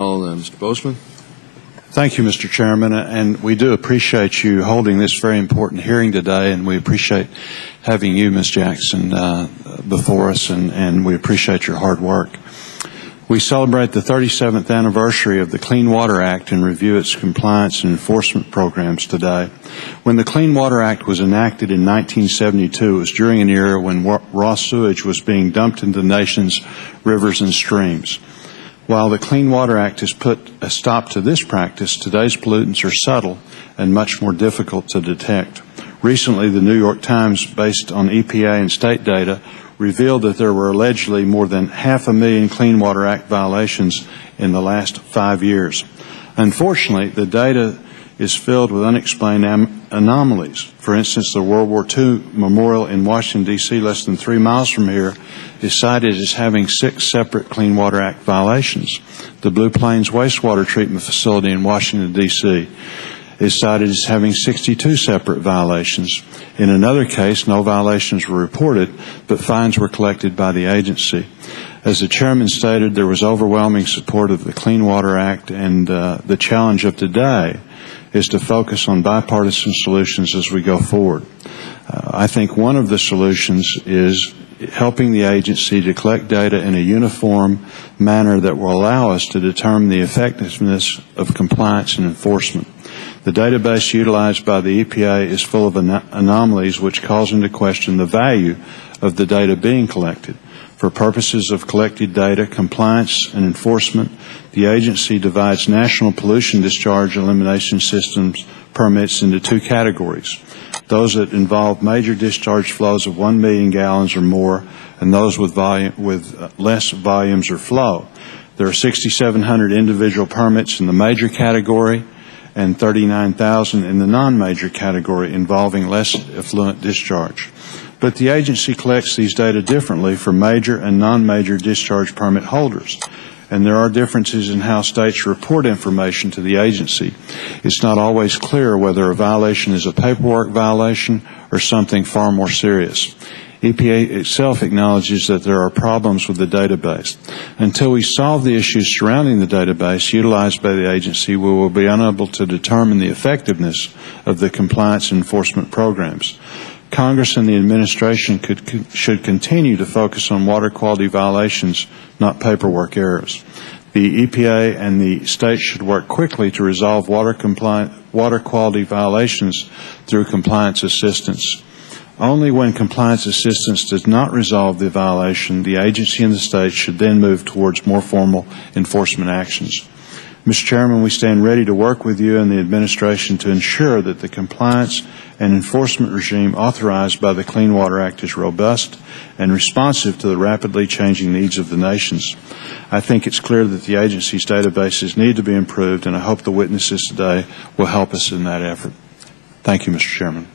Mr. Boozman. Thank you, Mr. Chairman, and we do appreciate you holding this very important hearing today, and we appreciate having you, Ms. Jackson, before us, and we appreciate your hard work. We celebrate the 37th anniversary of the Clean Water Act and review its compliance and enforcement programs today. When the Clean Water Act was enacted in 1972, it was during an era when raw sewage was being dumped into the nation's rivers and streams. While the Clean Water Act has put a stop to this practice, today's pollutants are subtle and much more difficult to detect. Recently, the New York Times, based on EPA and state data, revealed that there were allegedly more than 500,000 Clean Water Act violations in the last 5 years. Unfortunately, the data is filled with unexplained anomalies. For instance, the World War II memorial in Washington, D.C., less than 3 miles from here, is cited as having 6 separate Clean Water Act violations. The Blue Plains wastewater treatment facility in Washington, D.C. is cited as having 62 separate violations. In another case, no violations were reported, but fines were collected by the agency. As the chairman stated, there was overwhelming support of the Clean Water Act, and the challenge of today is to focus on bipartisan solutions as we go forward. I think one of the solutions is helping the agency to collect data in a uniform manner that will allow us to determine the effectiveness of compliance and enforcement. The database utilized by the EPA is full of anomalies which cause into question the value of the data being collected. For purposes of collected data, compliance, and enforcement, the agency divides national pollution discharge elimination systems permits into 2 categories: those that involve major discharge flows of 1 million gallons or more, and those with less volumes or flow. There are 6,700 individual permits in the major category and 39,000 in the non-major category involving less effluent discharge. But the agency collects these data differently for major and non-major discharge permit holders, and there are differences in how states report information to the agency. It's not always clear whether a violation is a paperwork violation or something far more serious. EPA itself acknowledges that there are problems with the database. Until we solve the issues surrounding the database utilized by the agency, we will be unable to determine the effectiveness of the compliance and enforcement programs. Congress and the administration should continue to focus on water quality violations, not paperwork errors. The EPA and the states should work quickly to resolve water quality violations through compliance assistance. Only when compliance assistance does not resolve the violation, the agency and the state should then move towards more formal enforcement actions. Mr. Chairman, we stand ready to work with you and the administration to ensure that the compliance and enforcement regime authorized by the Clean Water Act is robust and responsive to the rapidly changing needs of the nations. I think it's clear that the agency's databases need to be improved, and I hope the witnesses today will help us in that effort. Thank you, Mr. Chairman.